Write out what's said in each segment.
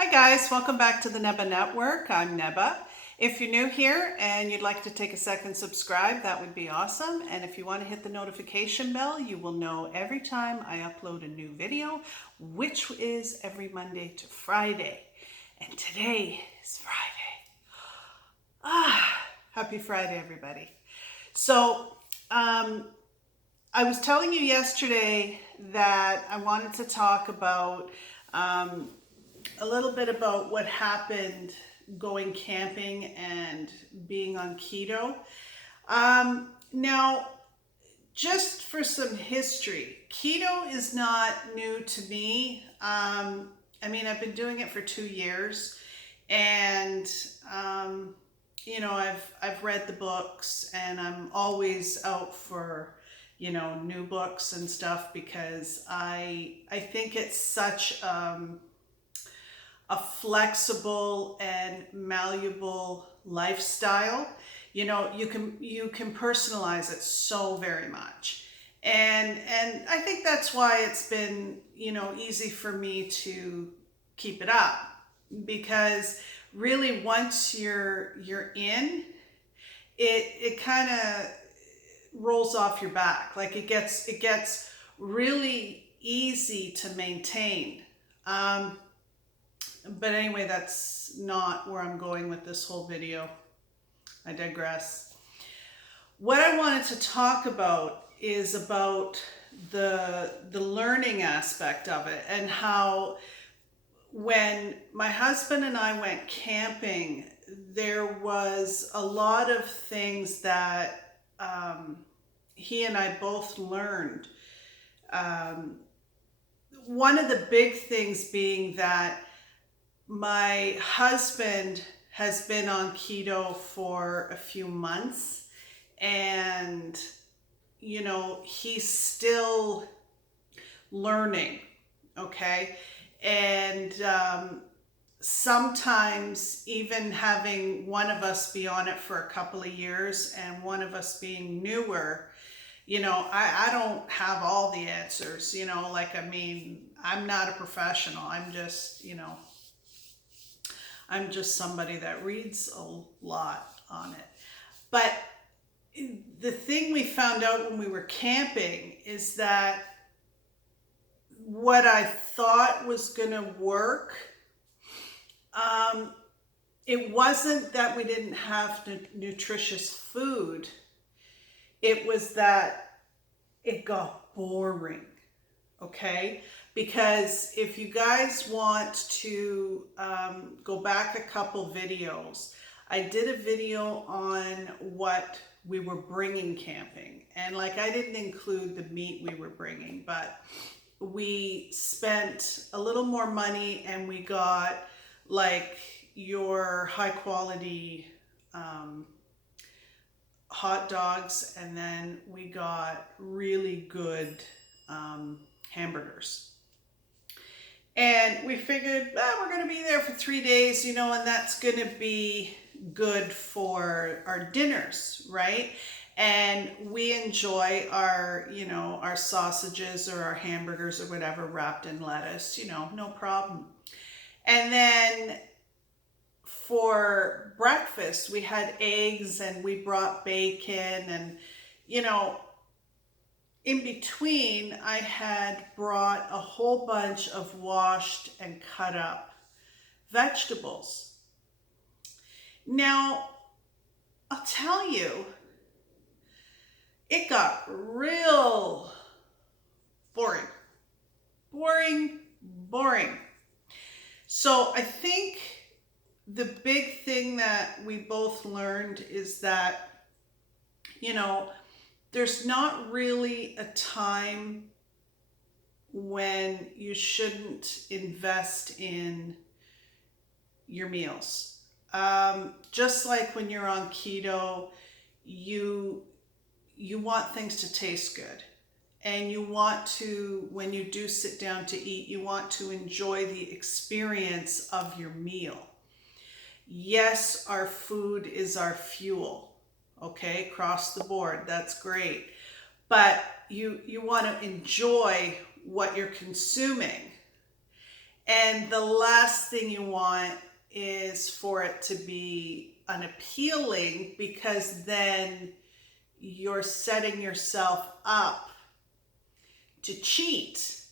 Hi guys, welcome back to the Neba Network. I'm Neba. If you're new here and you'd like to take a second subscribe, that would be awesome. And if you want to hit the notification bell, you will know every time I upload a new video, which is every Monday to Friday. And today is Friday. Happy Friday, everybody. So, I was telling you yesterday that I wanted to talk about a little bit about what happened going camping and being on keto. Now, just for some history, keto is not new to me. I've been doing it for 2 years, and I've read the books, and I'm always out for new books and stuff because I think it's such a flexible and malleable lifestyle. You can personalize it so very much. And I think that's why it's been, easy for me to keep it up, because really once you're in, it kind of rolls off your back. Like it gets really easy to maintain. But anyway, that's not where I'm going with this whole video. I digress. What I wanted to talk about is about the learning aspect of it, and how when my husband and I went camping, there was a lot of things that he and I both learned. One of the big things being that my husband has been on keto for a few months, and he's still learning, okay? And sometimes even having one of us be on it for a couple of years and one of us being newer, I don't have all the answers, I'm not a professional. I'm just somebody that reads a lot on it. But the thing we found out when we were camping is that what I thought was going to work, it wasn't that we didn't have nutritious food. It was that it got boring, okay? Because if you guys want to go back a couple videos, I did a video on what we were bringing camping. And I didn't include the meat we were bringing, but we spent a little more money and we got your high quality hot dogs, and then we got really good hamburgers. And we figured, we're going to be there for 3 days, and that's going to be good for our dinners, right? And we enjoy our sausages or our hamburgers or whatever wrapped in lettuce, no problem. And then for breakfast, we had eggs and we brought bacon, and, in between, I had brought a whole bunch of washed and cut up vegetables. Now, I'll tell you, it got real boring. Boring. So I think the big thing that we both learned is that, there's not really a time when you shouldn't invest in your meals. Just like when you're on keto, you want things to taste good. And you want to, when you do sit down to eat, you want to enjoy the experience of your meal. Yes, our food is our fuel. Okay, across the board, that's great. But you want to enjoy what you're consuming. And the last thing you want is for it to be unappealing, because then you're setting yourself up to cheat.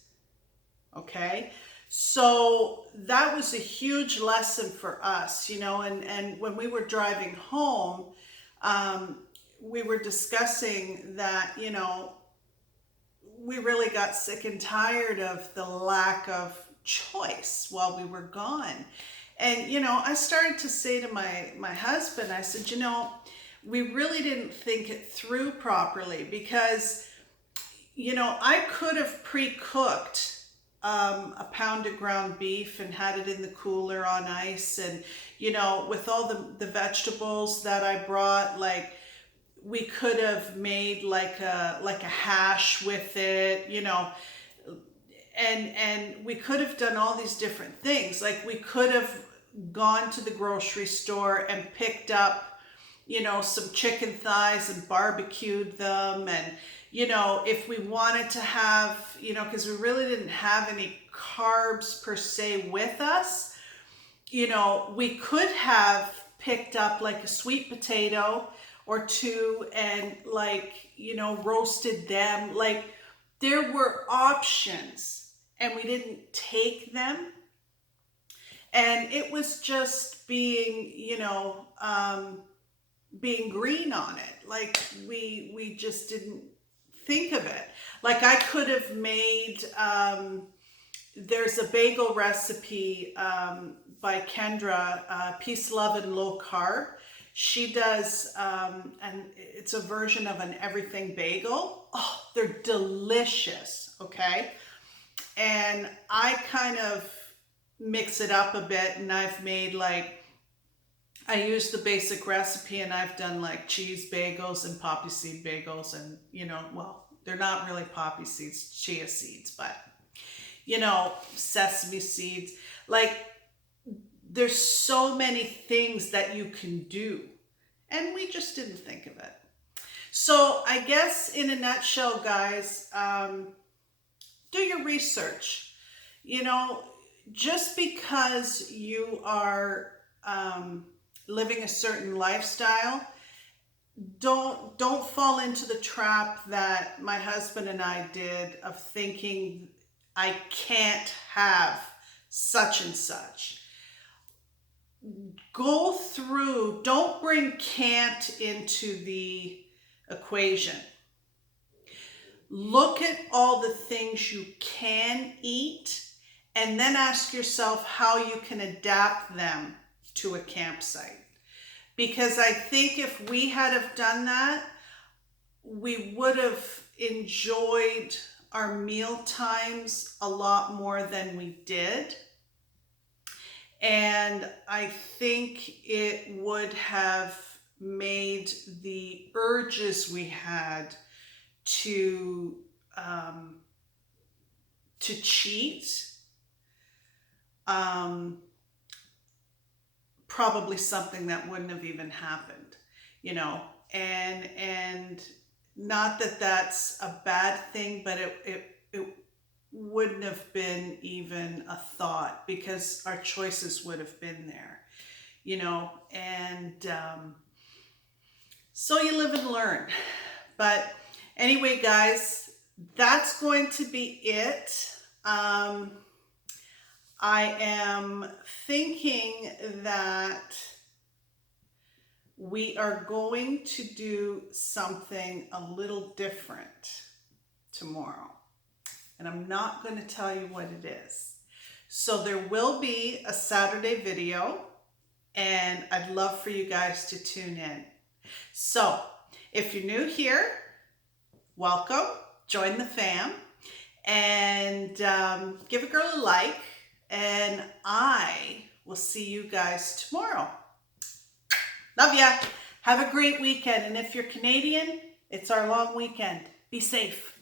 Okay? So that was a huge lesson for us, you know, and when we were driving home, we were discussing that, you know, we really got sick and tired of the lack of choice while we were gone. And, you know, I started to say to my husband, I said, you know, we really didn't think it through properly, because, you know, I could have pre-cooked a pound of ground beef and had it in the cooler on ice. And, you know, with all the vegetables that I brought, like, we could have made like a hash with it, you know, and we could have done all these different things. Like, we could have gone to the grocery store and picked up, you know, some chicken thighs and barbecued them. And, you know, if we wanted to have, you know, because we really didn't have any carbs per se with us, you know, we could have picked up like a sweet potato or two and, like, you know, roasted them. Like, there were options and we didn't take them. And it was just being, you know, being green on it. Like, we just didn't think of it. Like, I could have made, there's a bagel recipe by Kendra, Peace, Love, and Low Carb. She does, and it's a version of an everything bagel. Oh, they're delicious, okay? And I kind of mix it up a bit, and I've made, like, I use the basic recipe, and I've done like cheese bagels and poppy seed bagels, and, you know, well, they're not really poppy seeds, chia seeds, but, you know, sesame seeds. Like, there's so many things that you can do, and we just didn't think of it. So I guess in a nutshell, guys, do your research. You know, just because you are living a certain lifestyle, don't fall into the trap that my husband and I did of thinking I can't have such and such. Go through, don't bring can't into the equation. Look at all the things you can eat, and then ask yourself how you can adapt them to a campsite. Because I think if we had have done that, we would have enjoyed our meal times a lot more than we did. And I think it would have made the urges we had to cheat probably something that wouldn't have even happened, you know. And not that that's a bad thing, but it wouldn't have been even a thought, because our choices would have been there, you know. And so you live and learn. But anyway, guys, that's going to be it. I am thinking that we are going to do something a little different tomorrow. And I'm not going to tell you what it is. So there will be a Saturday video, and I'd love for you guys to tune in. So if you're new here, welcome, join the fam, and give a girl a like, and I will see you guys tomorrow. Love ya. Have a great weekend. And if you're Canadian, it's our long weekend. Be safe.